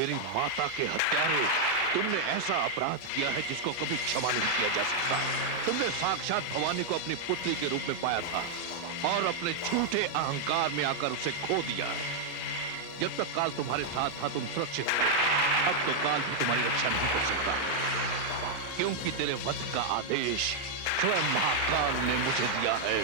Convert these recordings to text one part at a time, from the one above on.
मेरी माता के हत्यारे, तुमने ऐसा अपराध किया है जिसको कभी क्षमा नहीं किया जा सकता। तुमने साक्षात भवानी को अपनी पुत्री के रूप में पाया था और अपने झूठे अहंकार में आकर उसे खो दिया। जब तक काल तुम्हारे साथ था तुम सुरक्षित थे। अब तो काल भी तुम्हारी रक्षा नहीं कर सकता, क्योंकि तेरे वध का आदेश स्वयं महाकाल ने मुझे दिया है।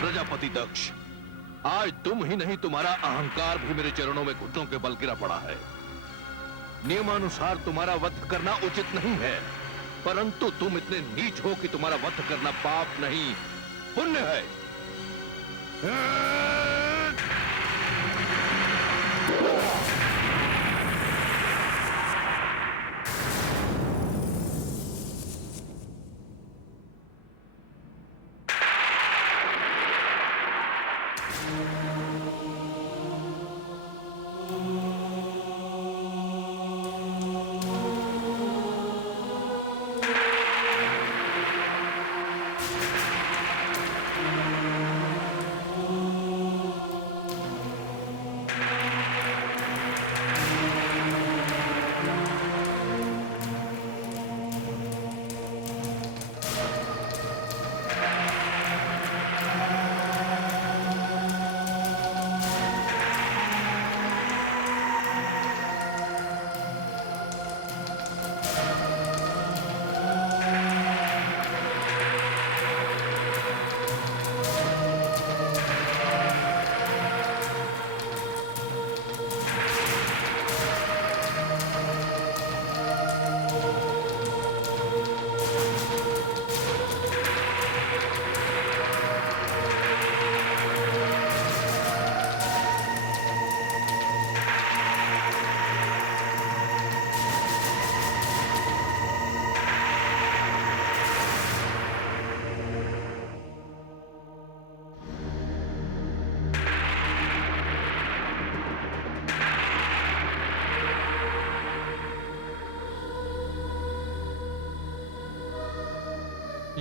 प्रजापति दक्ष, आज तुम ही नहीं तुम्हारा अहंकार भी मेरे चरणों में घुटनों के बल गिरा पड़ा है। नियमानुसार तुम्हारा वध करना उचित नहीं है, परंतु तुम इतने नीच हो कि तुम्हारा वध करना पाप नहीं पुण्य है।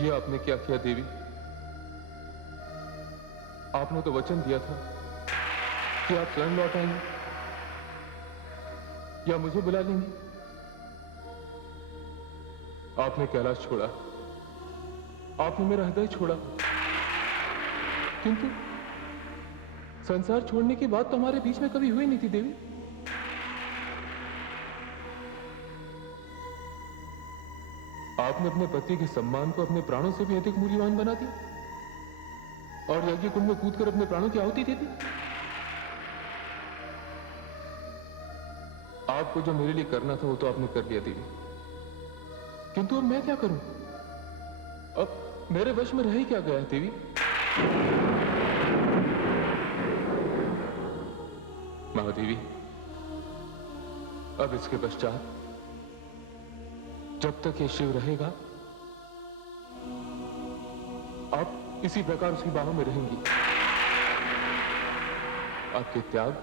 ये आपने क्या किया देवी? आपने तो वचन दिया था कि आप स्वयं लौट आएंगे या मुझे बुला लेंगे। आपने कैलाश छोड़ा, आपने मेरा हृदय छोड़ा, किंतु संसार छोड़ने की बात तो हमारे बीच में कभी हुई नहीं थी देवी। आपने अपने पति के सम्मान को अपने प्राणों से भी अधिक मूल्यवान बना दिया और यज्ञ कुंड में कूदकर अपने प्राणों की आहुति दे दी। आपको जो मेरे लिए करना था वो तो आपने कर लिया देवी, किंतु अब मैं क्या करूं? अब मेरे वश में रह ही क्या गया है देवी? महादेवी, अब इसके पश्चात जब तक ये शिव रहेगा आप इसी प्रकार उसकी बाहों में रहेंगी। आपके त्याग,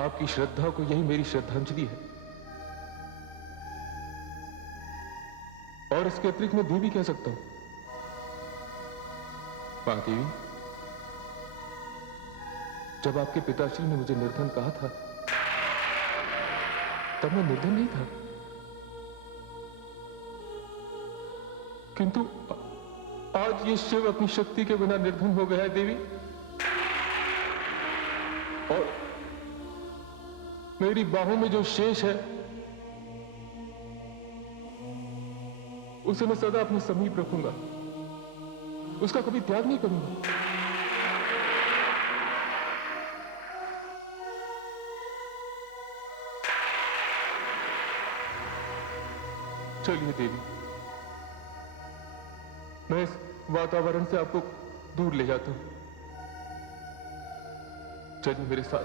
आपकी श्रद्धा को यही मेरी श्रद्धांजलि है। और इसके अतिरिक्त मैं भी कह सकता हूं। महादेवी, जब आपके पिताश्री ने मुझे निर्धन कहा था तब मैं निर्धन नहीं था, किंतु आज ये शिव अपनी शक्ति के बिना निर्धन हो गया है देवी। और मेरी बाहों में जो शेष है उसे मैं सदा अपने समीप रखूंगा, उसका कभी त्याग नहीं करूंगा। चलिए देवी, मैं इस वातावरण से आपको दूर ले जाता हूं। चलिए मेरे साथ।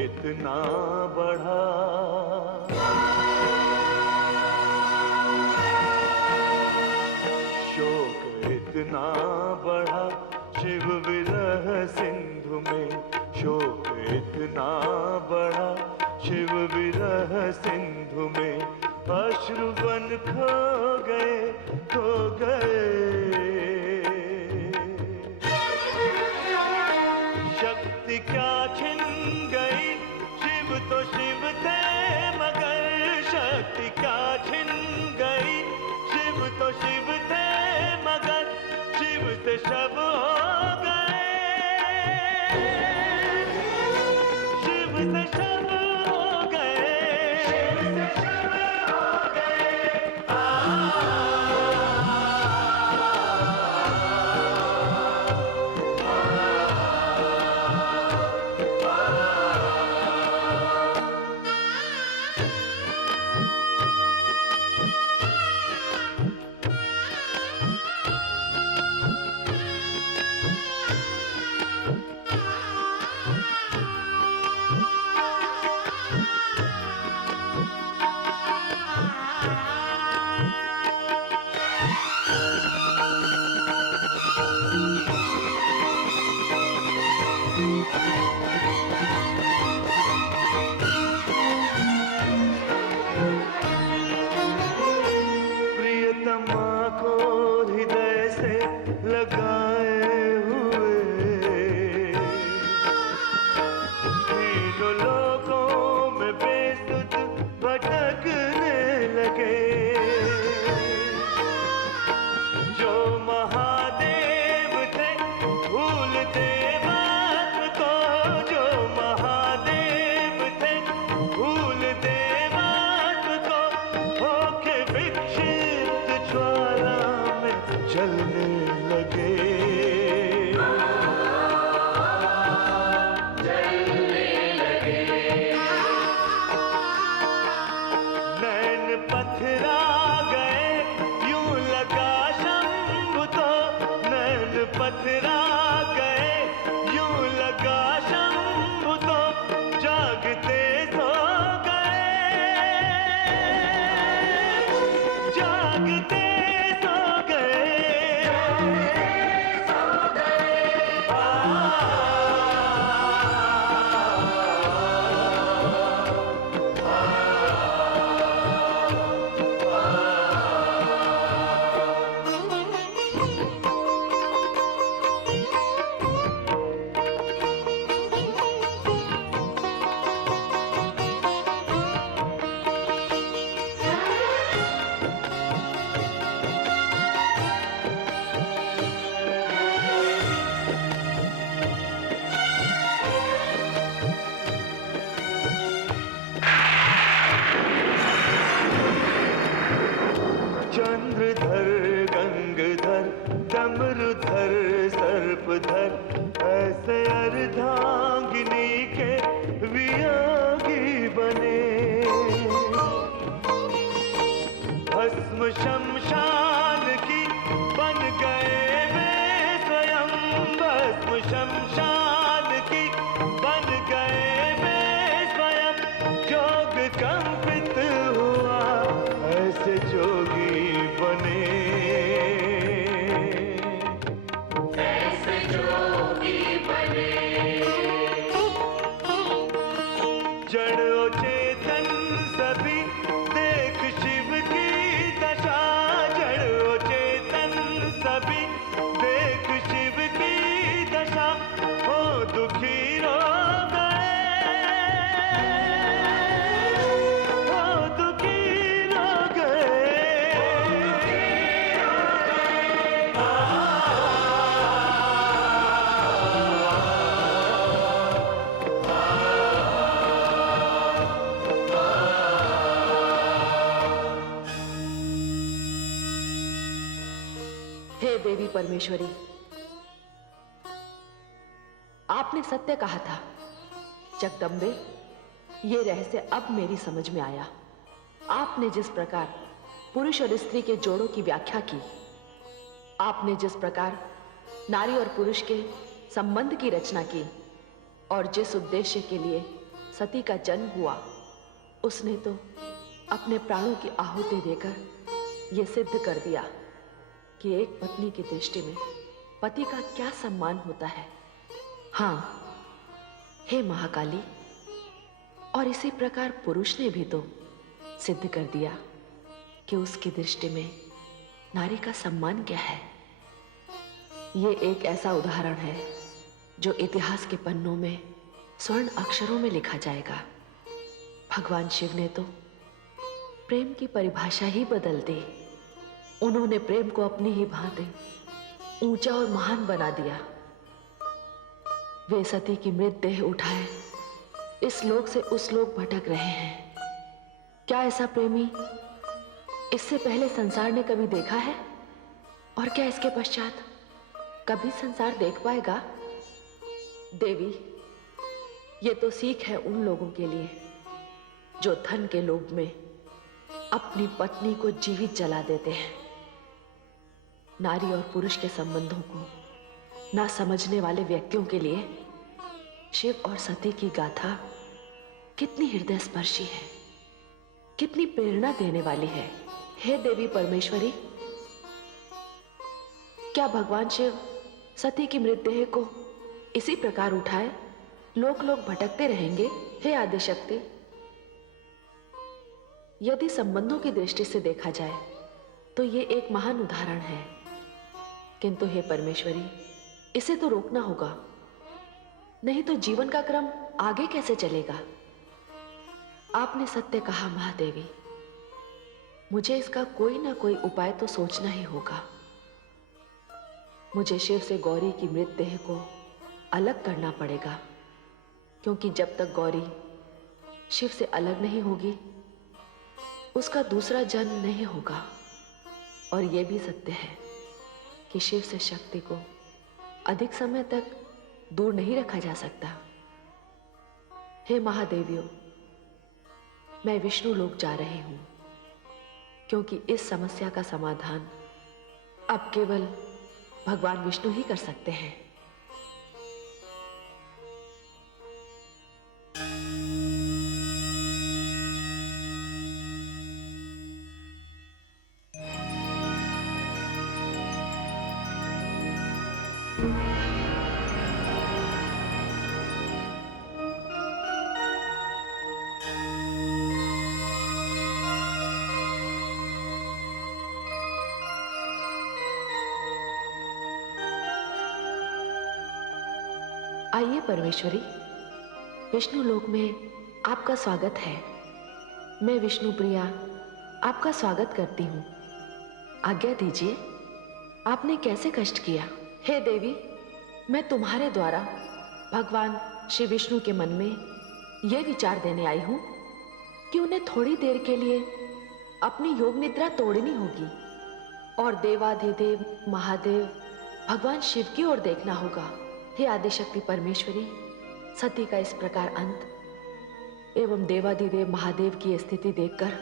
इतना बढ़ा शोक इतना बढ़ा शिव विरह सिंधु में। शोक इतना बढ़ा शिव विरह सिंधु में। अश्रुवन खो गए शक्ति क्या छिन गई। शिव तो शिव थे मगर शक्ति क्या छिन गई। शिव तो शिव थे मगर शिव से शब हो गए। शिव से शब हो गए। शिव से शब हो गए। प्रियतमा को हृदय से लगाए हुए तीनों लोकों में बेसुध भटकने लगे। जो महादेव थे भूलते बात को। जो महादेव थे भूलते बात को। होके विक्षिप्त ज्वाला में जलने लगे। नैन पथरा गए यूं लगा पथरा गए, यूं लगा शंभु तो जागते सो गए, जागते सो गए। चंद्रधर गंगधर डमरुधर सर्पधर, ऐसे अर्धांगिनी के वियोगी बने। भस्म शमशान की बन गए वे स्वयं, भस्म शमशान की बन गए वे स्वयं। जोग कंपित हुआ, ऐसे जोगी बने, ऐसे जोगी बने। जड़ो चेतन सभी देख शिव की दशा, जड़ो चेतन सभी देख शिव की दशा। हो दुखी रो गए, हो दुखी रो गए। हे देवी परमेश्वरी, आपने सत्य कहा था। जगदम्बे, ये रहस्य अब मेरी समझ में आया। आपने जिस प्रकार पुरुष और स्त्री के जोड़ों की व्याख्या की, आपने जिस प्रकार नारी और पुरुष के संबंध की रचना की, और जिस उद्देश्य के लिए सती का जन्म हुआ, उसने तो अपने प्राणों की आहुति देकर यह सिद्ध कर दिया कि एक पत्नी की दृष्टि में पति का क्या सम्मान होता है। हाँ, हे महाकाली, और इसी प्रकार पुरुष ने भी तो सिद्ध कर दिया कि उसकी दृष्टि में नारी का सम्मान क्या है। ये एक ऐसा उदाहरण है जो इतिहास के पन्नों में स्वर्ण अक्षरों में लिखा जाएगा। भगवान शिव ने तो प्रेम की परिभाषा ही बदल दी। उन्होंने प्रेम को अपनी ही भांति ऊंचा और महान बना दिया। वे सती की मृत देह उठाए इस लोक से उस लोक भटक रहे हैं। क्या ऐसा प्रेमी इससे पहले संसार ने कभी देखा है? और क्या इसके पश्चात कभी संसार देख पाएगा? देवी, ये तो सीख है उन लोगों के लिए जो धन के लोभ में अपनी पत्नी को जीवित जला देते हैं। नारी और पुरुष के संबंधों को ना समझने वाले व्यक्तियों के लिए शिव और सती की गाथा कितनी हृदय स्पर्शी है, कितनी प्रेरणा देने वाली है। हे देवी परमेश्वरी, क्या भगवान शिव सती की मृतदेह को इसी प्रकार उठाए लोक लोक भटकते रहेंगे? हे आदिशक्ति, यदि संबंधों की दृष्टि से देखा जाए तो ये एक महान उदाहरण है, किंतु हे परमेश्वरी, इसे तो रोकना होगा, नहीं तो जीवन का क्रम आगे कैसे चलेगा? आपने सत्य कहा महादेवी, मुझे इसका कोई ना कोई उपाय तो सोचना ही होगा। मुझे शिव से गौरी की मृतदेह को अलग करना पड़ेगा, क्योंकि जब तक गौरी शिव से अलग नहीं होगी उसका दूसरा जन्म नहीं होगा। और यह भी सत्य है कि शिव से शक्ति को अधिक समय तक दूर नहीं रखा जा सकता। हे महादेवियों, मैं विष्णु लोक जा रही हूं, क्योंकि इस समस्या का समाधान अब केवल भगवान विष्णु ही कर सकते हैं। आइए परमेश्वरी, विष्णु लोक में आपका स्वागत है। मैं विष्णु प्रिया आपका स्वागत करती हूँ। आज्ञा दीजिए, आपने कैसे कष्ट किया? हे देवी, मैं तुम्हारे द्वारा भगवान श्री विष्णु के मन में यह विचार देने आई हूँ कि उन्हें थोड़ी देर के लिए अपनी योग निद्रा तोड़नी होगी और देवाधिदेव महादेव भगवान शिव की ओर देखना होगा। हे आदिशक्ति परमेश्वरी, सती का इस प्रकार अंत एवं देवाधिदेव महादेव की स्थिति देखकर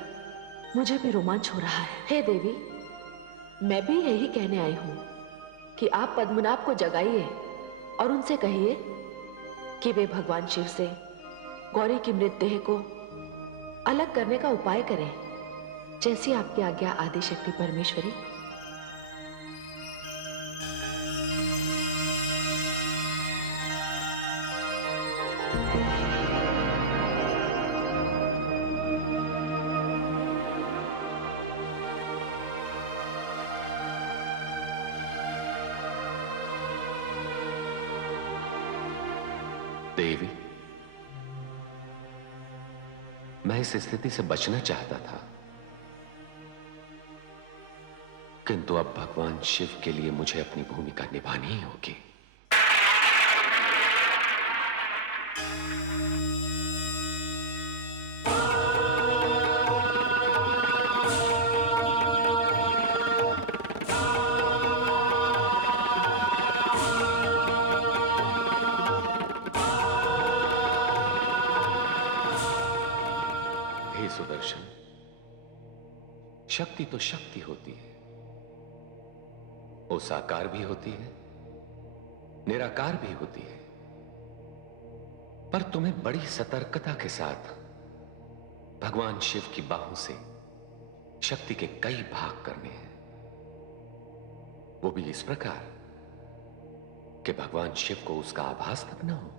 मुझे भी रोमांच हो रहा है। हे देवी, मैं भी यही कहने आई हूं कि आप पद्मनाभ को जगाइए और उनसे कहिए कि वे भगवान शिव से गौरी की मृतदेह को अलग करने का उपाय करें। जैसी आपकी आज्ञा आदिशक्ति परमेश्वरी। देवी, मैं इस स्थिति से बचना चाहता था, किंतु अब भगवान शिव के लिए मुझे अपनी भूमिका निभानी ही होगी। हे सुदर्शन, शक्ति तो शक्ति होती है, वो साकार भी होती है, निराकार भी होती है, पर तुम्हें बड़ी सतर्कता के साथ भगवान शिव की बाहों से शक्ति के कई भाग करने हैं, वो भी इस प्रकार कि भगवान शिव को उसका आभास तक न हो।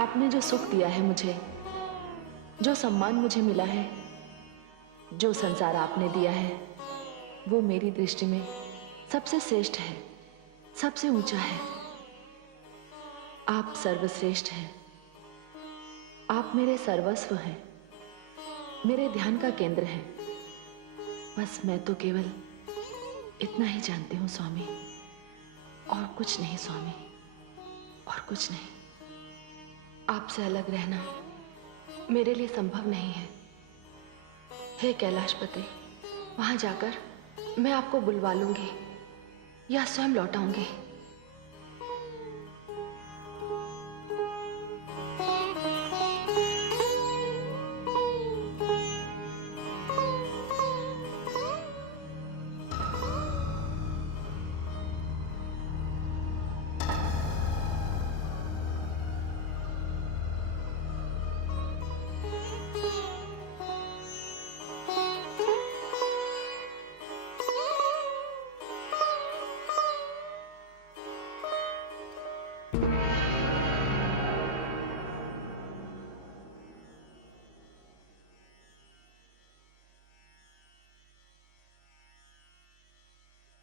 आपने जो सुख दिया है मुझे, जो सम्मान मुझे मिला है, जो संसार आपने दिया है, वो मेरी दृष्टि में सबसे श्रेष्ठ है, सबसे ऊंचा है। आप सर्वश्रेष्ठ हैं। आप मेरे सर्वस्व हैं, मेरे ध्यान का केंद्र हैं। बस मैं तो केवल इतना ही जानती हूं स्वामी, और कुछ नहीं स्वामी, और कुछ नहीं। आपसे अलग रहना मेरे लिए संभव नहीं है। हे कैलाशपति, वहां जाकर मैं आपको बुलवा लूंगी या स्वयं लौट आऊंगी।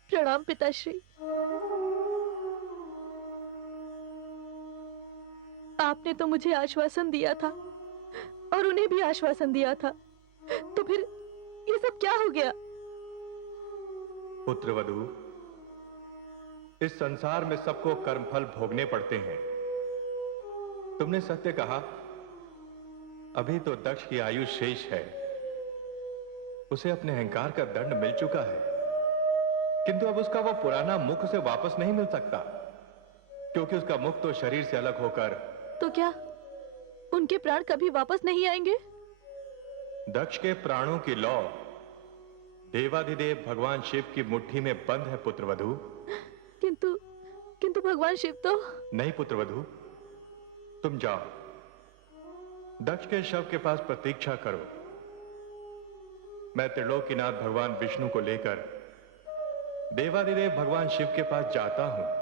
प्रणाम पिताश्री। आपने तो मुझे आश्वासन दिया था और उन्हें भी आश्वासन दिया था, तो फिर ये सब क्या हो गया? पुत्रवधू, इस संसार में सबको कर्मफल भोगने पड़ते हैं। तुमने सत्य कहा। अभी तो दक्ष की आयु शेष है, उसे अपने अहंकार का दंड मिल चुका है, किंतु अब उसका वो पुराना मुख उसे वापस नहीं मिल सकता, क्योंकि उसका मुख तो शरीर से अलग होकर। तो क्या उनके प्राण कभी वापस नहीं आएंगे? दक्ष के प्राणों की लौ देवाधिदेव भगवान शिव की मुट्ठी में बंद है पुत्रवधू। किंतु किंतु भगवान शिव तो। नहीं पुत्रवधू, तुम जाओ, दक्ष के शव के पास प्रतीक्षा करो। मैं त्रिलोकीनाथ भगवान विष्णु को लेकर देवाधिदेव भगवान शिव के पास जाता हूं।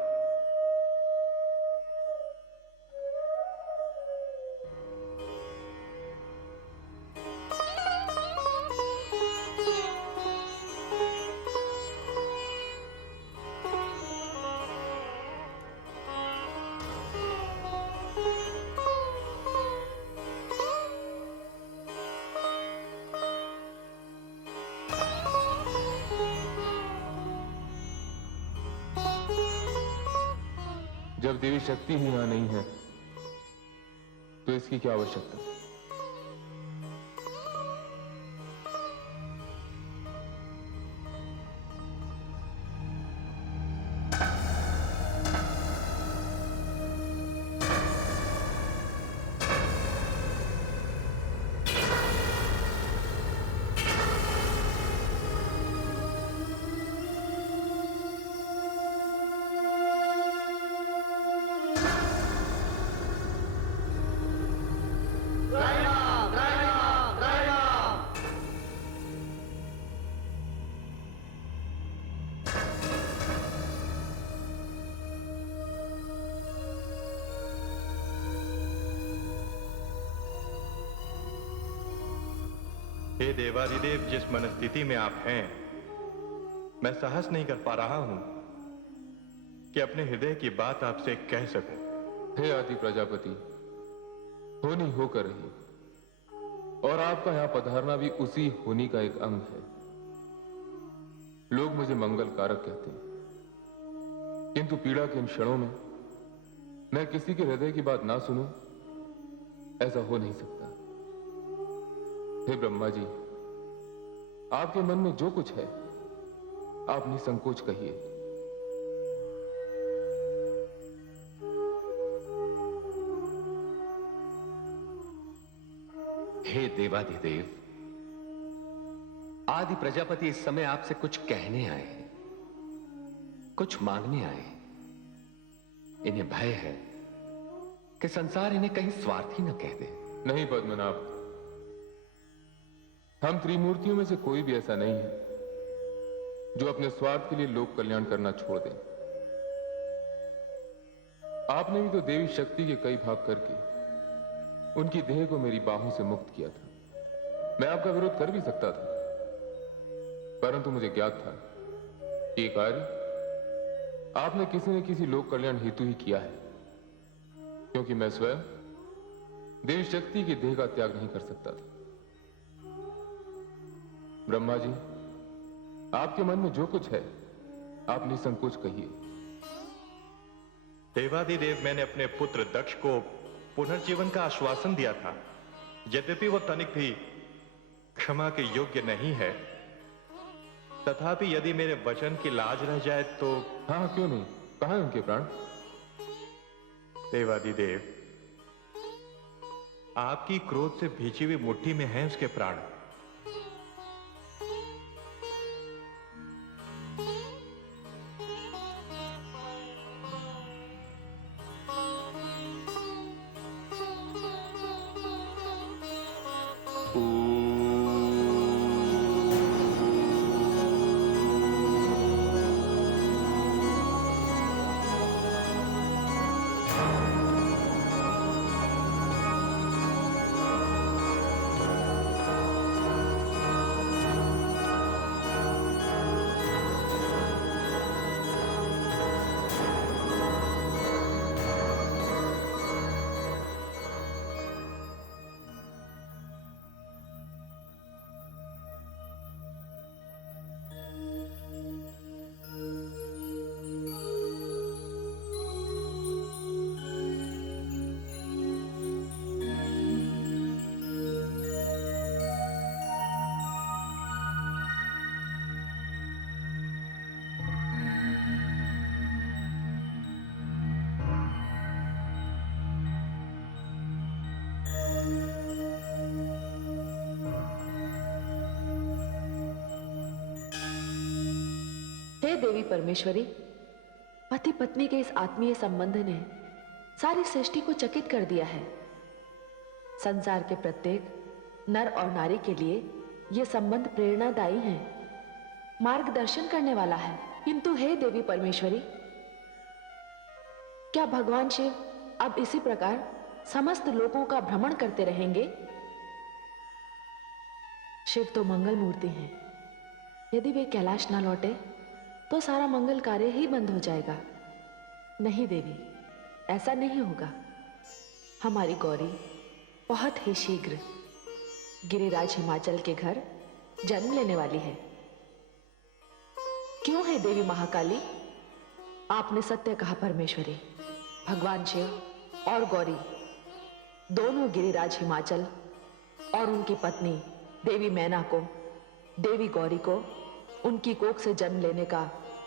जब देवी शक्ति ही यहां नहीं है तो इसकी क्या आवश्यकता? हे देवाधिदेव, जिस मनस्थिति में आप हैं, मैं साहस नहीं कर पा रहा हूं कि अपने हृदय की बात आपसे कह सकूं। हे आदि प्रजापति, होनी होकर रही, और आपका यहां पधारना भी उसी होनी का एक अंग है। लोग मुझे मंगल कारक कहते हैं, किंतु पीड़ा के इन क्षणों में मैं किसी के हृदय की बात ना सुनूं, ऐसा हो नहीं सकता। हे ब्रह्मा जी, आपके मन में जो कुछ है आप निसंकोच कहिए। हे देवाधिदेव, आदि प्रजापति इस समय आपसे कुछ कहने आए हैं, कुछ मांगने आए हैं। इन्हें भय है कि संसार इन्हें कहीं स्वार्थी न कह दे। नहीं पद्मनाभ, हम त्रिमूर्तियों में से कोई भी ऐसा नहीं है जो अपने स्वार्थ के लिए लोक कल्याण करना छोड़ दे। आपने भी तो देवी शक्ति के कई भाग करके उनकी देह को मेरी बाहों से मुक्त किया था। मैं आपका विरोध कर भी सकता था, परंतु मुझे ज्ञात था कि ये कार्य आपने किसी न किसी लोक कल्याण हेतु ही किया है, क्योंकि मैं स्वयं देव शक्ति की देह का त्याग नहीं कर सकता था। ब्रह्मा जी, आपके मन में जो कुछ है आप निसंकोच कहिए। देवादिदेव, मैंने अपने पुत्र दक्ष को पुनर्जीवन का आश्वासन दिया था। यद्यपि वो तनिक भी क्षमा के योग्य नहीं है, तथापि यदि मेरे वचन की लाज रह जाए तो। हाँ, क्यों नहीं, कहां है उनके प्राण? देवादिदेव, आपकी क्रोध से भींची हुई मुट्ठी में है उसके प्राण। हे देवी परमेश्वरी, पति पत्नी के इस आत्मीय संबंध ने सारी सृष्टि को चकित कर दिया है। संसार के प्रत्येक नर और नारी के लिए यह संबंध प्रेरणादायी है, मार्गदर्शन करने वाला है। किंतु हे देवी परमेश्वरी, क्या भगवान शिव अब इसी प्रकार समस्त लोकों का भ्रमण करते रहेंगे? शिव तो मंगल मूर्ति हैं। यदि वे कैलाश ना लौटे तो सारा मंगल कार्य ही बंद हो जाएगा। नहीं देवी, ऐसा नहीं होगा। हमारी गौरी बहुत ही शीघ्र गिरिराज हिमाचल के घर जन्म लेने वाली है। क्यों है देवी महाकाली? आपने सत्य कहा परमेश्वरी। भगवान शिव और गौरी दोनों गिरिराज हिमाचल और उनकी पत्नी देवी मैना को, देवी गौरी को उनकी कोख से जन्म लेने का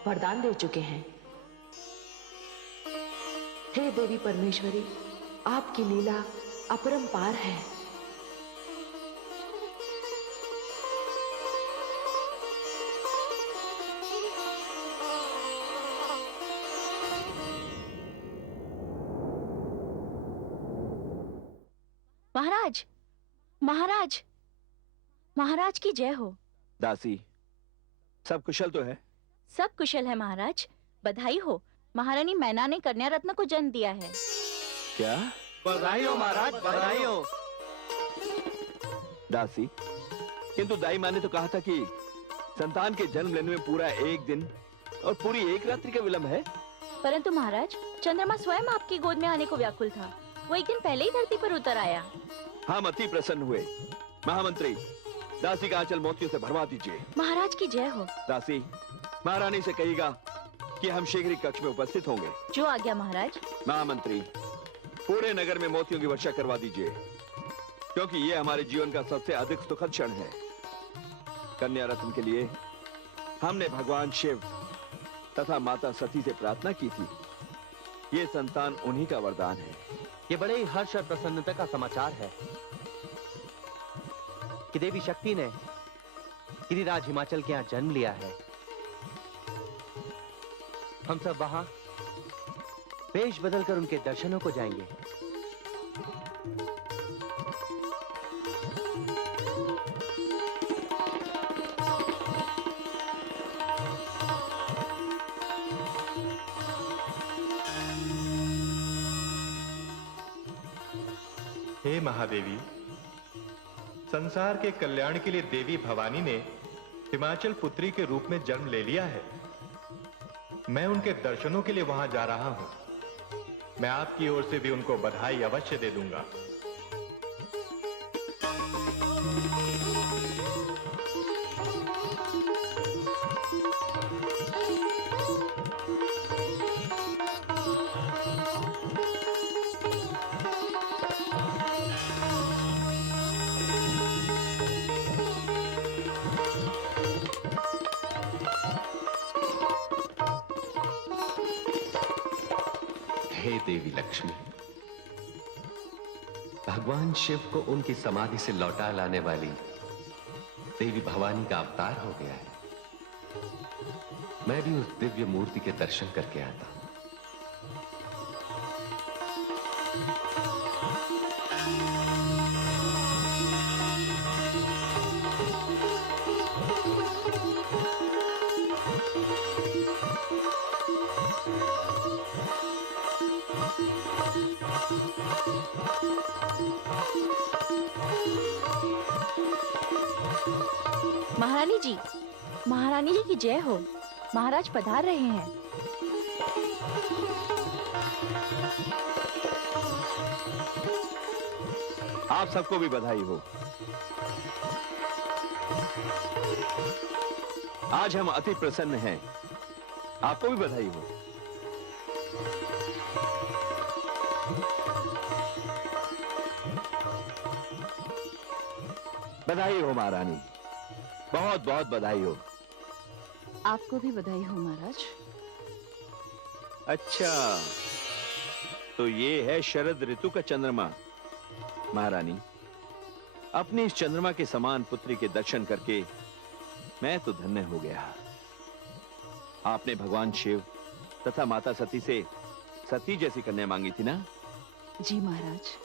वरदान दे चुके हैं। हे देवी परमेश्वरी, आपकी लीला अपरंपार है। महाराज, महाराज, महाराज की जय हो। दासी, सब कुशल तो है? सब कुशल है महाराज, बधाई हो। महारानी मैना ने कन्या रत्न को जन्म दिया है। क्या? बधाई हो महाराज, बधाई हो। दासी, किंतु दाई माँ ने तो कहा था कि संतान के जन्म लेने में पूरा एक दिन और पूरी एक रात्रि का विलंब है। परंतु महाराज, चंद्रमा स्वयं आपकी गोद में आने को व्याकुल था। वो एक दिन पहले ही धरती पर उतर आया। हम अति प्रसन्न हुए। महामंत्री, दासी का आंचल मोतियों से भरवा दीजिए। महाराज की जय हो। दासी, महारानी से कहिएगा कि हम शीघ्र ही कक्ष में उपस्थित होंगे। जो आज्ञा महाराज। महामंत्री, पूरे नगर में मोतियों की वर्षा करवा दीजिए, क्योंकि ये हमारे जीवन का सबसे अधिक सुखद क्षण है। कन्या रत्न के लिए हमने भगवान शिव तथा माता सती से प्रार्थना की थी। ये संतान उन्हीं का वरदान है। ये बड़े ही हर्ष और प्रसन्नता का समाचार है कि देवी शक्ति ने गिरिराज हिमाचल के यहाँ जन्म लिया है। हम सब वहां वेश बदलकर उनके दर्शनों को जाएंगे। हे महादेवी, संसार के कल्याण के लिए देवी भवानी ने हिमाचल पुत्री के रूप में जन्म ले लिया है। मैं उनके दर्शनों के लिए वहां जा रहा हूं। मैं आपकी ओर से भी उनको बधाई अवश्य दे दूंगा। हे देवी लक्ष्मी, भगवान शिव को उनकी समाधि से लौटा लाने वाली देवी भवानी का अवतार हो गया है। मैं भी उस दिव्य मूर्ति के दर्शन करके आता हूं। महारानी जी की जय हो। महाराज पधार रहे हैं। आप सबको भी बधाई हो। आज हम अति प्रसन्न हैं। आपको भी बधाई हो। बधाई हो महारानी, बहुत बहुत बधाई हो। आपको भी बधाई हो महाराज। अच्छा, तो ये है शरद ऋतु का चंद्रमा। महारानी, अपनी इस चंद्रमा के समान पुत्री के दर्शन करके मैं तो धन्य हो गया। आपने भगवान शिव तथा माता सती से सती जैसी कन्या मांगी थी ना? जी महाराज।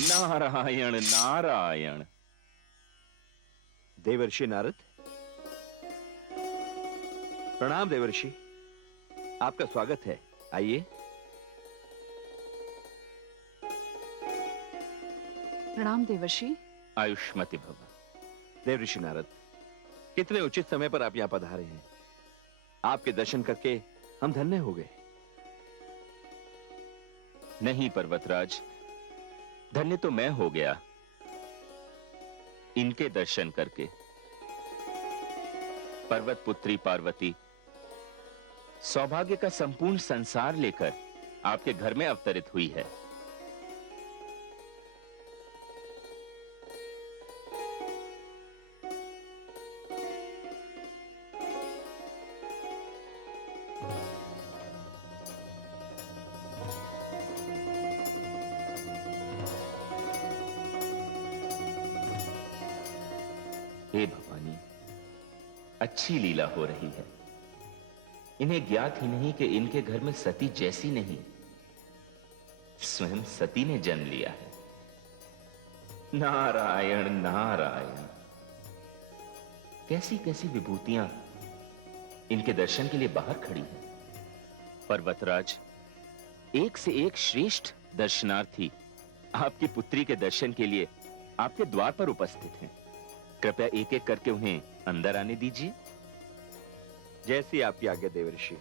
नारायण नारायण। देवर्षि नारद, प्रणाम देवर्षि, आपका स्वागत है। आइए। प्रणाम देवर्षि। आयुष्मति भव। देवर्षि नारद, कितने उचित समय पर आप यहां पधारे हैं। आपके दर्शन करके हम धन्य हो गए। नहीं पर्वतराज, धन्य तो मैं हो गया इनके दर्शन करके। पर्वत पुत्री पार्वती सौभाग्य का संपूर्ण संसार लेकर आपके घर में अवतरित हुई है। हे भवानी, अच्छी लीला हो रही है। इन्हें ज्ञात ही नहीं कि इनके घर में सती जैसी नहीं, स्वयं सती ने जन्म लिया है। नारायण नारायण। कैसी कैसी विभूतियां इनके दर्शन के लिए बाहर खड़ी हैं। पर्वतराज, एक से एक श्रेष्ठ दर्शनार्थी आपकी पुत्री के दर्शन के लिए आपके द्वार पर उपस्थित हैं। कृपया एक एक करके उन्हें अंदर आने दीजिए। जैसी आपकी आज्ञा देवर्षि।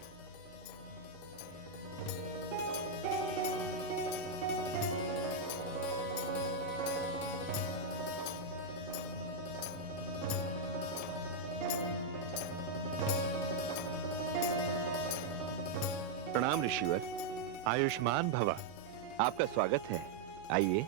प्रणाम ऋषिवर। आयुष्मान भव। आपका स्वागत है। आइए।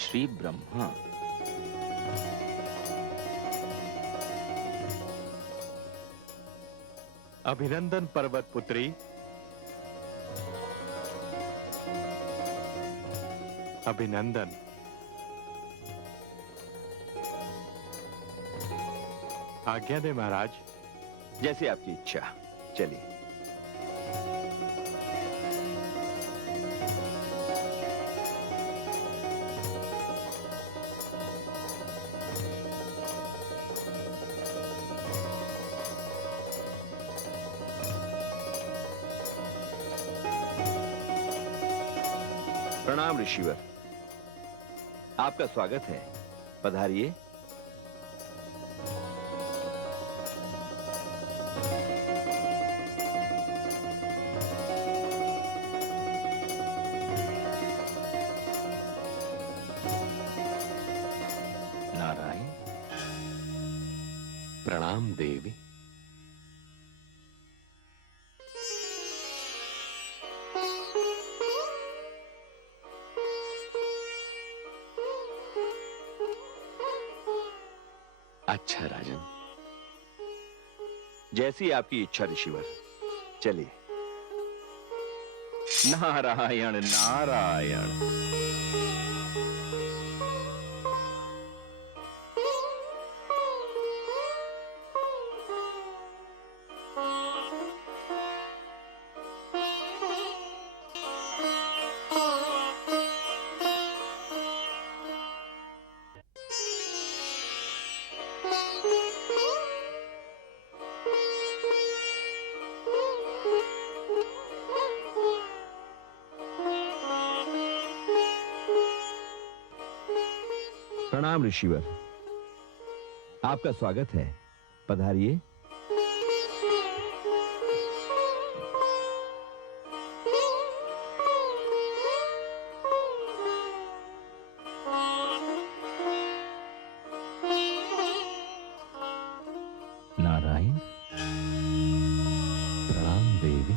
श्री ब्रह्मा। अभिनंदन पर्वत पुत्री। अभिनंदन। आज्ञा दे महाराज। जैसी आपकी इच्छा। चलिए। प्रणाम ऋषिवर। आपका स्वागत है, पधारिए। नारायण। प्रणाम देवी। अच्छा राजन। जैसी आपकी इच्छा ऋषिवर, चलिए। नारायण नारायण। प्रणाम ऋषिवर, आपका स्वागत है, पधारिए। नारायण। प्रणाम देवी।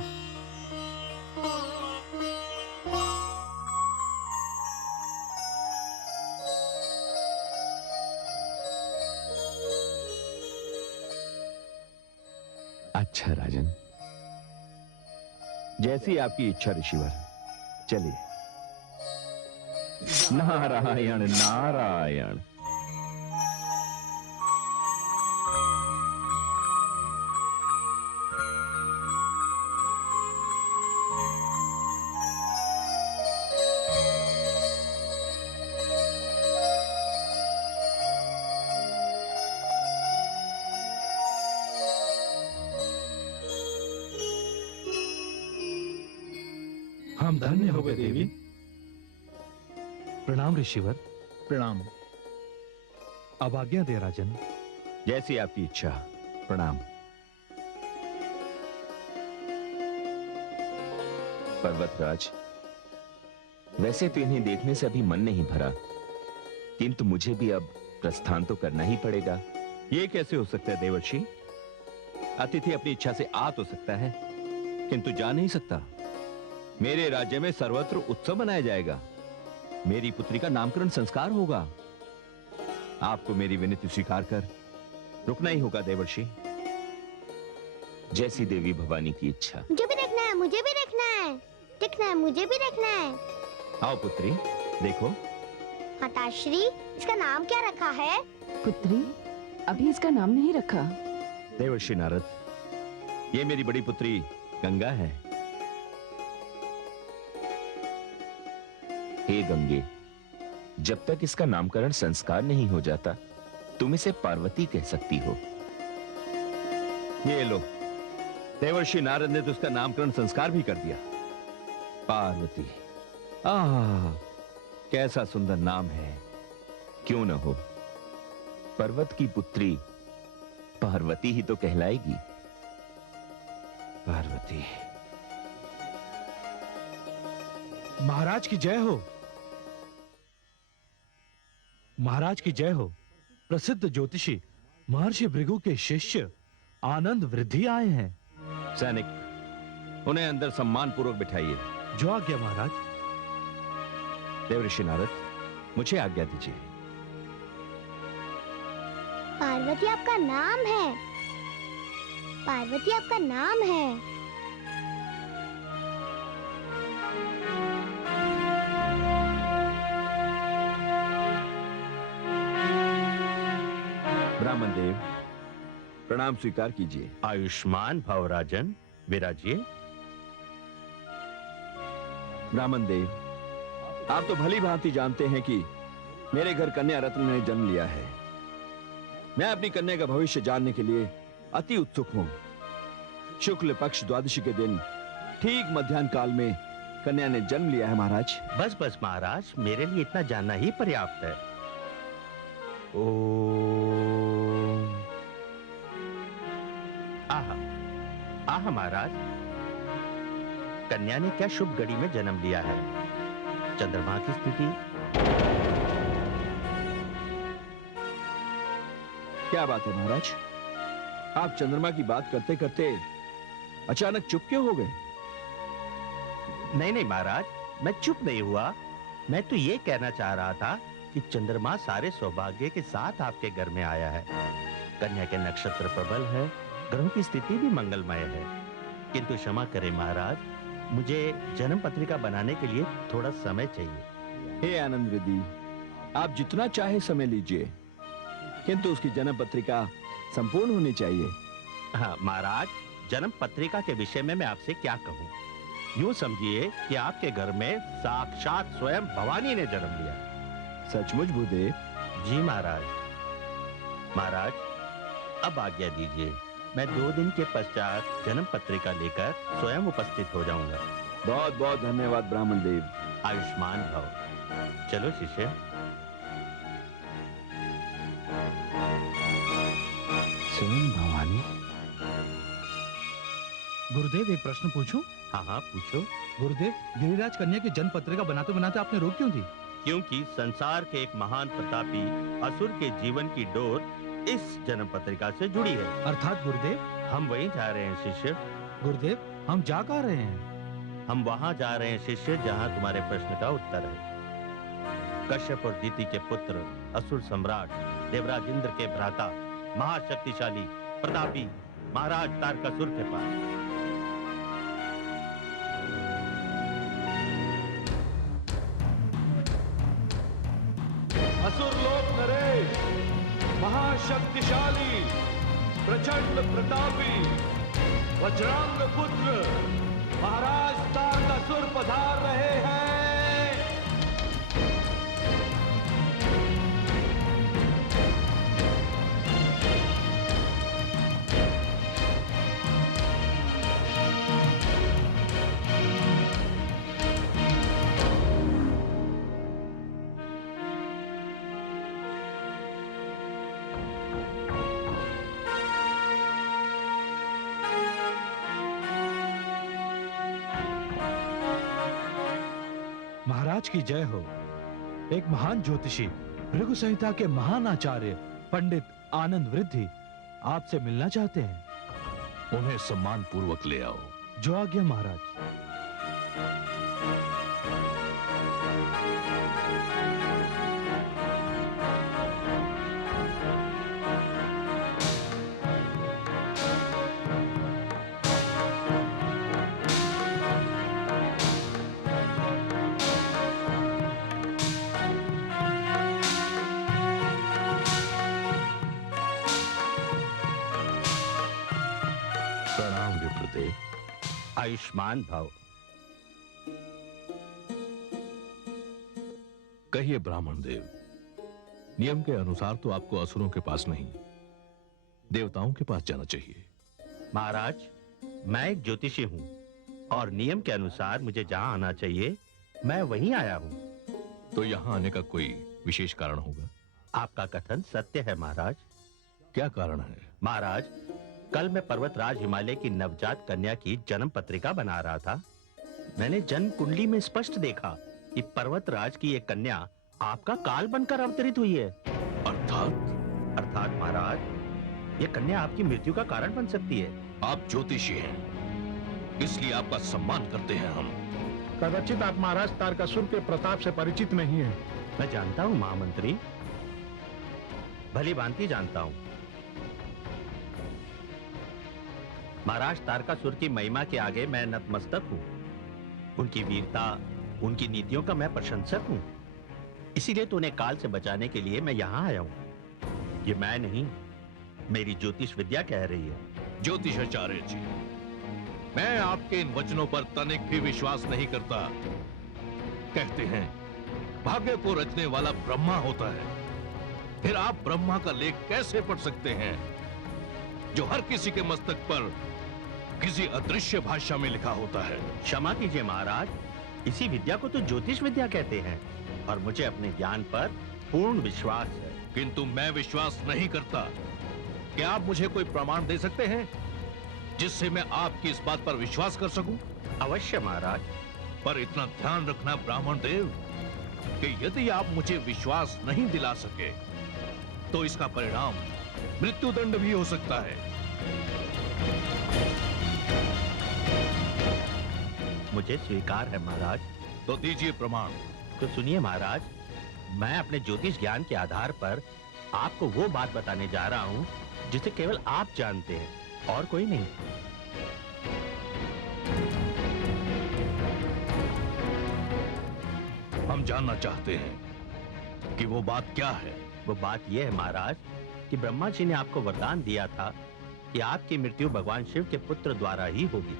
अच्छा राजन। जैसी आपकी इच्छा ऋषिवर, चलिए। नारायण नारायण। हम धन्य हो गए देवी। प्रणाम ऋषिवर। प्रणाम। अब आज्ञा दे राजन। जैसी आपकी इच्छा, प्रणाम। पर्वतराज, वैसे तो इन्हें देखने से अभी मन नहीं भरा, किंतु मुझे भी अब प्रस्थान तो करना ही पड़ेगा। ये कैसे हो सकता है देवर्षि? अतिथि अपनी इच्छा से आ तो सकता है, किंतु जा नहीं सकता। मेरे राज्य में सर्वत्र उत्सव मनाया जाएगा। मेरी पुत्री का नामकरण संस्कार होगा। आपको मेरी विनती स्वीकार कर रुकना ही होगा देवर्षि। जैसी देवी भवानी की इच्छा। मुझे भी देखना है, मुझे भी देखना है, देखना है, मुझे भी देखना है। आओ पुत्री, देखो। माताश्री, इसका नाम क्या रखा है? पुत्री, अभी इसका नाम नहीं रखा। देवर्षि नारद, ये मेरी बड़ी पुत्री गंगा है। हे गंगे, जब तक इसका नामकरण संस्कार नहीं हो जाता, तुम इसे पार्वती कह सकती हो। ये लो, देवर्षि नारद ने तो उसका नामकरण संस्कार भी कर दिया। पार्वती। आह, कैसा सुंदर नाम है। क्यों न हो, पर्वत की पुत्री पार्वती ही तो कहलाएगी। पार्वती। महाराज की जय हो। महाराज की जय हो। प्रसिद्ध ज्योतिषी महर्षि भृगु के शिष्य आनंद वृद्धि आए हैं। सैनिक, उन्हें अंदर सम्मान पूर्वक बिठाइए। जो आज्ञा महाराज। देवर्षि नारद, मुझे आज्ञा दीजिए। पार्वती आपका नाम है। पार्वती आपका नाम है। ब्राह्मण देव, प्रणाम स्वीकार कीजिए। आयुष्मान भव राजन, विराजिए। ब्राह्मण देव, आप तो भली भांति जानते हैं कि मेरे घर कन्या रत्न ने जन्म लिया है। मैं अपनी कन्या का भविष्य जानने के लिए अति उत्सुक हूं। शुक्ल पक्ष द्वादशी के दिन ठीक मध्याह्न काल में कन्या ने जन्म लिया है महाराज। बस बस महाराज, मेरे लिए इतना जानना ही पर्याप्त है। ओम। आहा, आहा महाराज, कन्या ने क्या शुभ घड़ी में जन्म लिया है। चंद्रमा की स्थिति। क्या बात है महाराज, आप चंद्रमा की बात करते करते अचानक चुप क्यों हो गए? नहीं नहीं महाराज, मैं चुप नहीं हुआ। मैं तो ये कहना चाह रहा था कि चंद्रमा सारे सौभाग्य के साथ आपके घर में आया है। कन्या के नक्षत्र प्रबल है, ग्रहों की स्थिति भी मंगलमय है। किंतु क्षमा करें महाराज, मुझे जन्म पत्रिका बनाने के लिए थोड़ा समय चाहिए। हे आनंद रिद्धि, आप जितना चाहे समय लीजिए, किंतु उसकी जन्म पत्रिका संपूर्ण होनी चाहिए। हाँ महाराज, जन्म पत्रिका के विषय में मैं आपसे क्या कहूँ। यूं समझिए कि आपके घर में साक्षात स्वयं भवानी ने जन्म लिया। सचमुच भूदेव? जी महाराज। महाराज, अब आज्ञा दीजिए, मैं 2 दिन के पश्चात जन्म पत्रिका लेकर स्वयं उपस्थित हो जाऊंगा। बहुत बहुत धन्यवाद ब्राह्मण देव। आयुष्मान भव। चलो शिष्य। स्वयं भवानी। गुरुदेव, एक प्रश्न पूछूं? हाँ हाँ पूछो। गुरुदेव, गिरिराज कन्या की जन्म पत्रिका बनाते बनाते आपने रोक क्यों दी? क्योंकि संसार के एक महान प्रतापी असुर के जीवन की डोर इस जन्म पत्रिका से जुड़ी है। अर्थात गुरुदेव? हम वहीं जा रहे हैं शिष्य। गुरुदेव, हम जा कहाँ रहे हैं? हम वहां जा रहे हैं शिष्य जहां तुम्हारे प्रश्न का उत्तर है। कश्यप और दिति के पुत्र, असुर सम्राट देवराज इंद्र के भ्राता, महाशक्तिशाली प्रतापी महाराज तारकासुर के पास। असुर लोक नरेश, महाशक्तिशाली प्रचंड प्रतापी वज्रांग पुत्र महाराज तारकासुर पधार रहे हैं। महाराज की जय हो। एक महान ज्योतिषी, भृगु संहिता के महान आचार्य पंडित आनंद वृद्धि आपसे मिलना चाहते हैं। उन्हें सम्मान पूर्वक ले आओ। जो आज्ञा महाराज। प्रणाम विप्रदेव। आयुष्मान भव। कहिए ब्राह्मण देव, नियम के अनुसार तो आपको असुरों के पास नहीं, देवताओं के पास जाना चाहिए। महाराज, मैं एक ज्योतिषी हूँ और नियम के अनुसार मुझे जहाँ आना चाहिए मैं वहीं आया हूँ। तो यहाँ आने का कोई विशेष कारण होगा? आपका कथन सत्य है महाराज। क्या कारण है? महाराज, कल मैं पर्वतराज हिमालय की नवजात कन्या की जन्म पत्रिका बना रहा था। मैंने जन्म कुंडली में स्पष्ट देखा कि पर्वतराज की एक कन्या आपका काल बनकर अवतरित हुई है। अर्थात महाराज, ये कन्या आपकी मृत्यु का कारण बन सकती है। आप ज्योतिषी हैं, इसलिए आपका सम्मान करते हैं हम। कदाचित आप महाराज तारकासुर के प्रताप से परिचित नहीं हैं। मैं जानता हूँ महामंत्री, भली भांति जानता हूँ। महाराज तारकासुर की महिमा के आगे मैं नतमस्तक हूँ। उनकी वीरता, उनकी नीतियों का मैं प्रशंसक हूँ। इसीलिए तो उन्हें काल से बचाने के लिए मैं यहाँ आया हूँ। ये मैं नहीं, मेरी ज्योतिष विद्या कह रही है। ज्योतिषाचार्य जी, मैं आपके इन वचनों पर तनिक भी विश्वास नहीं करता। कहते हैं भाग्य को रचने वाला ब्रह्मा होता है, फिर आप ब्रह्मा का लेख कैसे पढ़ सकते हैं जो हर किसी के मस्तक पर किसी अदृश्य भाषा में लिखा होता है? क्षमा कीजिए महाराज, इसी विद्या को तो ज्योतिष विद्या कहते हैं और मुझे अपने ज्ञान पर पूर्ण विश्वास है। किंतु मैं विश्वास नहीं करता। क्या आप मुझे कोई प्रमाण दे सकते हैं जिससे मैं आपकी इस बात पर विश्वास कर सकूं? अवश्य महाराज। पर इतना ध्यान रखना ब्राह्मण देव कि यदि आप मुझे विश्वास नहीं दिला सके तो इसका परिणाम मृत्युदंड भी हो सकता है। मुझे स्वीकार है महाराज। तो दीजिए प्रमाण। तो सुनिए महाराज, मैं अपने ज्योतिष ज्ञान के आधार पर आपको वो बात बताने जा रहा हूं जिसे केवल आप जानते हैं और कोई नहीं। हम जानना चाहते हैं कि वो बात क्या है। वो बात यह है महाराज कि ब्रह्मा जी ने आपको वरदान दिया था कि आपकी मृत्यु भगवान शिव के पुत्र द्वारा ही होगी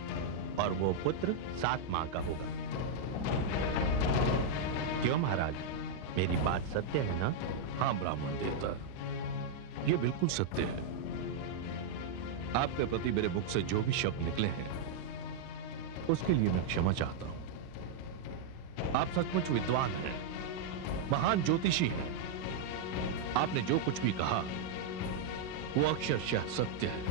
और वो पुत्र 7 माह का होगा। क्यों महाराज, मेरी बात सत्य है ना? हाँ ब्राह्मण देवता, ये बिल्कुल सत्य है। आपके प्रति मेरे मुख से जो भी शब्द निकले हैं उसके लिए मैं क्षमा चाहता हूं। आप सचमुच विद्वान हैं, महान ज्योतिषी हैं। आपने जो कुछ भी कहा वो अक्षरशः सत्य है।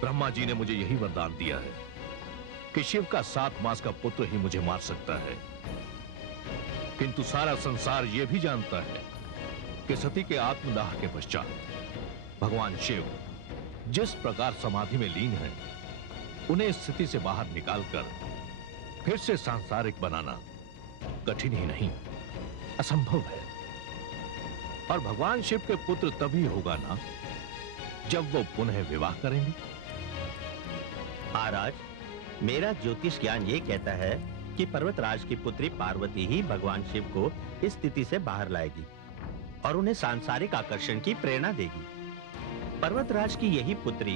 ब्रह्मा जी ने मुझे यही वरदान दिया है कि शिव का 7 मास का पुत्र ही मुझे मार सकता है। किंतु सारा संसार यह भी जानता है कि सती के आत्मदाह के पश्चात भगवान शिव जिस प्रकार समाधि में लीन है, उन्हें इस स्थिति से बाहर निकालकर फिर से सांसारिक बनाना कठिन ही नहीं, असंभव है। और भगवान शिव के पुत्र तभी होगा ना जब वो पुनः विवाह करेंगे। महाराज, मेरा ज्योतिष ज्ञान ये कहता है कि पर्वतराज की पुत्री पार्वती ही भगवान शिव को इस स्थिति से बाहर लाएगी और उन्हें सांसारिक आकर्षण की प्रेरणा देगी। पर्वतराज की यही पुत्री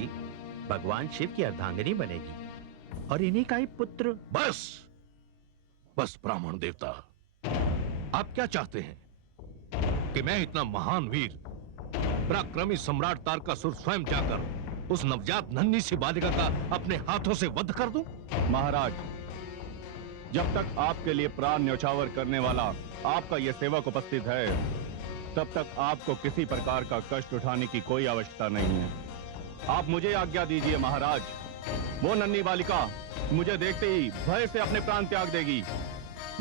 भगवान शिव की अर्धांगिनी बनेगी और इन्हीं का ही पुत्र। बस बस ब्राह्मण देवता, आप क्या चाहते हैं कि मैं इतना महान वीर पराक्रमी सम्राट तारकासुर स्वयं जाकर उस नवजात नन्ही सी बालिका का अपने हाथों से वध कर दूं? महाराज, जब तक आपके लिए प्राण न्यौछावर करने वाला आपका यह सेवक उपस्थित है, तब तक आपको किसी प्रकार का कष्ट उठाने की कोई आवश्यकता नहीं है। आप मुझे आज्ञा दीजिए महाराज। वो नन्ही बालिका मुझे देखते ही भय से अपने प्राण त्याग देगी।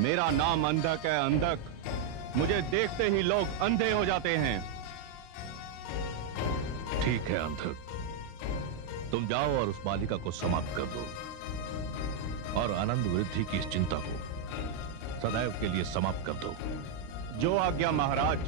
मेरा नाम अंधक है, अंधक। मुझे देखते ही लोग अंधे हो जाते हैं। ठीक है अंधक, तुम जाओ और उस बालिका को समाप्त कर दो और आनंद वृद्धि की इस चिंता को सदैव के लिए समाप्त कर दो। जो आज्ञा महाराज।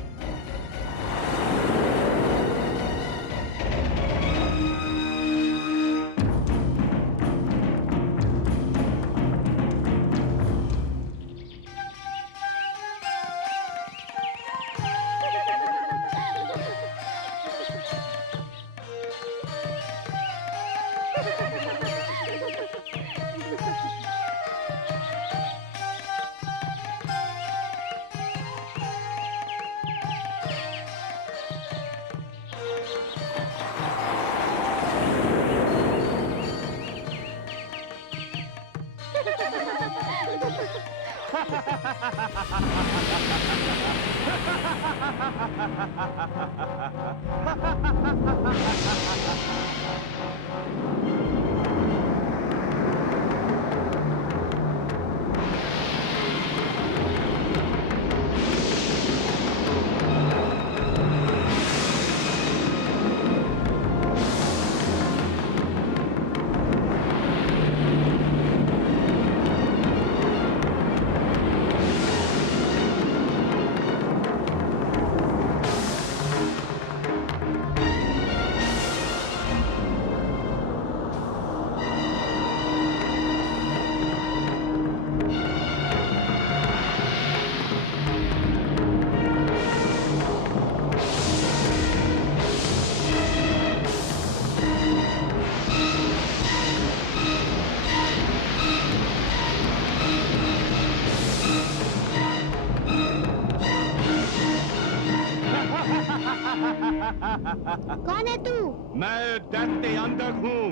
कौन है तू? मैं दैत्य अंधक हूँ।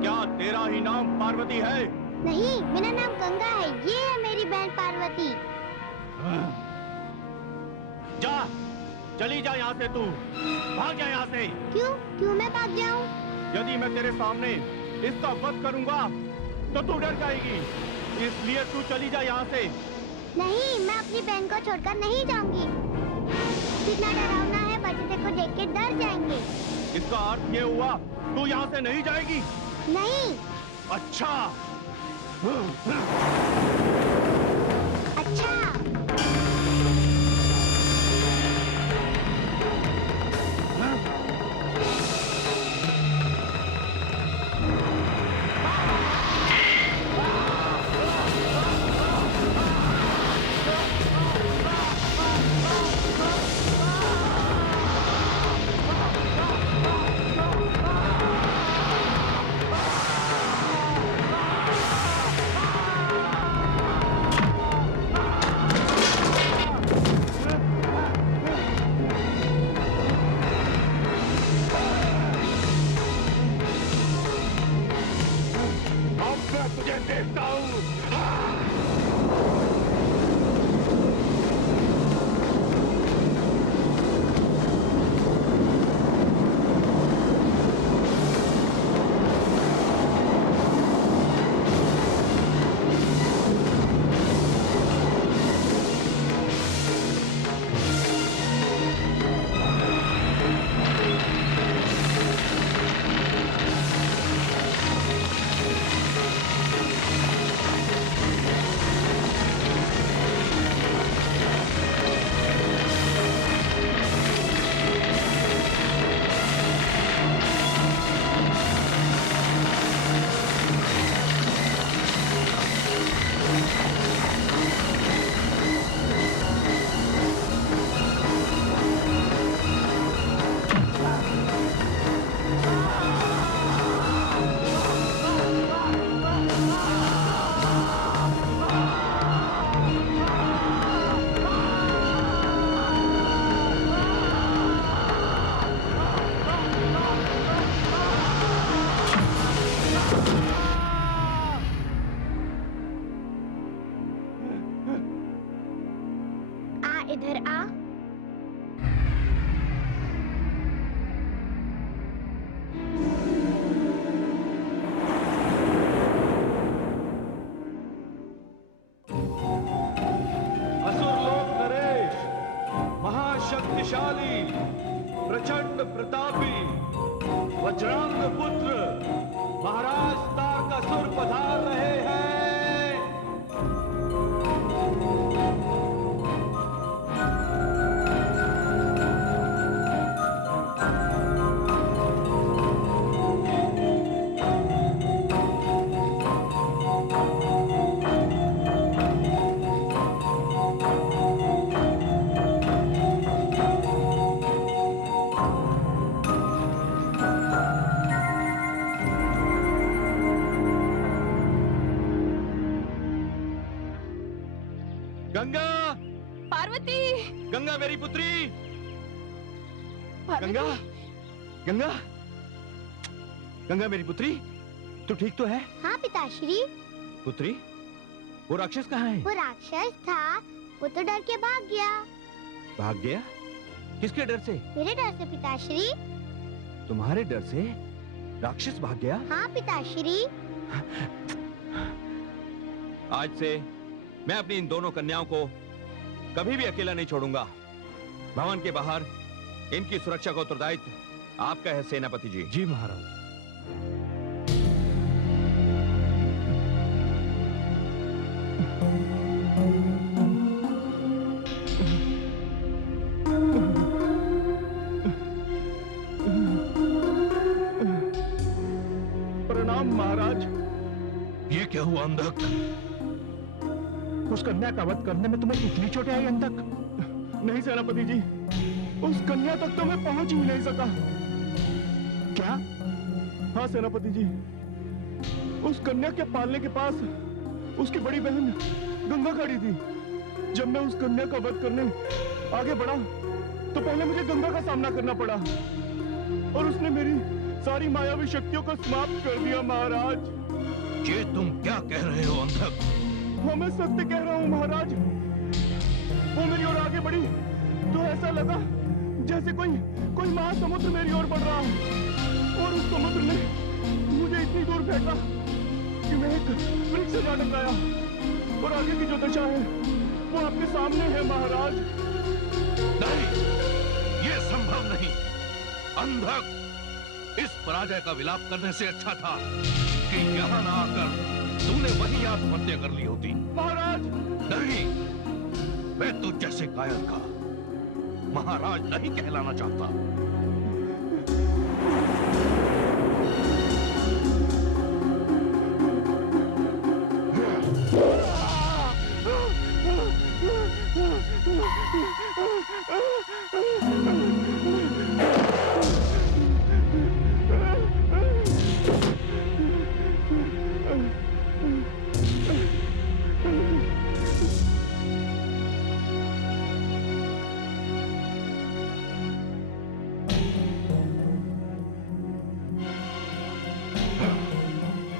क्या तेरा ही नाम पार्वती है? नहीं, मेरा नाम गंगा है। ये है मेरी बहन पार्वती। जा, चली जा यहाँ से तू। भाग जा यहाँ से। क्यों? क्यों मैं भाग जाऊँ? यदि मैं तेरे सामने इसका वध करूंगा तो तू डर जाएगी, इसलिए तू चली जा यहाँ से। नहीं, मैं अपनी बहन को छोड़कर नहीं जाऊंगी। कितना डरावना है, बच्चे को देख के डर जाएंगे। इसका अर्थ ये हुआ तू यहाँ से नहीं जाएगी? नहीं। अच्छा। अच्छा। तुझे देखता हूँ। इधर आ। असुर लोक नरेश, महाशक्तिशाली, प्रचंड प्रतापी, वज्रांग पुत्र महाराज तारकासुर पधार रहे हैं। गंगा, पार्वती, गंगा मेरी पुत्री, पार्वती। गंगा, गंगा, गंगा मेरी पुत्री, तू ठीक तो है? हाँ पिताश्री। पुत्री, वो राक्षस कहाँ है? वो राक्षस था, वो तो डर के भाग गया। भाग गया? किसके डर से? मेरे डर से पिताश्री। तुम्हारे डर से राक्षस भाग गया? हाँ पिताश्री। आज से मैं अपनी इन दोनों कन्याओं को कभी भी अकेला नहीं छोड़ूंगा। भवन के बाहर इनकी सुरक्षा का उत्तरदायित्व आपका है सेनापति जी। जी महाराज। प्रणाम महाराज। ये क्या हुआ अंधक? उस कन्या का वध करने में तुम्हें इतनी चोटें आई अंधक? नहीं सेनापति जी, उस कन्या तक तो मैं पहुंच ही नहीं सका। क्या? हाँ सेनापति जी, उस कन्या के पालने के पास उसकी बड़ी बहन गंगा खड़ी थी। जब मैं उस कन्या का वध करने आगे बढ़ा तो पहले मुझे गंगा का सामना करना पड़ा और उसने मेरी सारी मायावी शक्तियों को समाप्त कर दिया महाराज। ये तुम क्या कह रहे हो अंधक? वो मैं सत्य कह रहा हूँ महाराज। वो मेरी ओर आगे बढ़ी तो ऐसा लगा जैसे कोई महासमुद्र मेरी ओर बढ़ रहा है, और उस समुद्र ने मुझे इतनी दूर फेंका कि मैं एक वृक्ष से जा टकराया, और आगे की जो दशा है वो आपके सामने है महाराज। नहीं, ये संभव नहीं। अंधक, इस पराजय का विलाप करने से अच्छा था कि यहाँ ना आकर तूने वही आत्महत्या कर ली होती। महाराज नहीं, मैं तुझ जैसे कायर का महाराज नहीं कहलाना चाहता।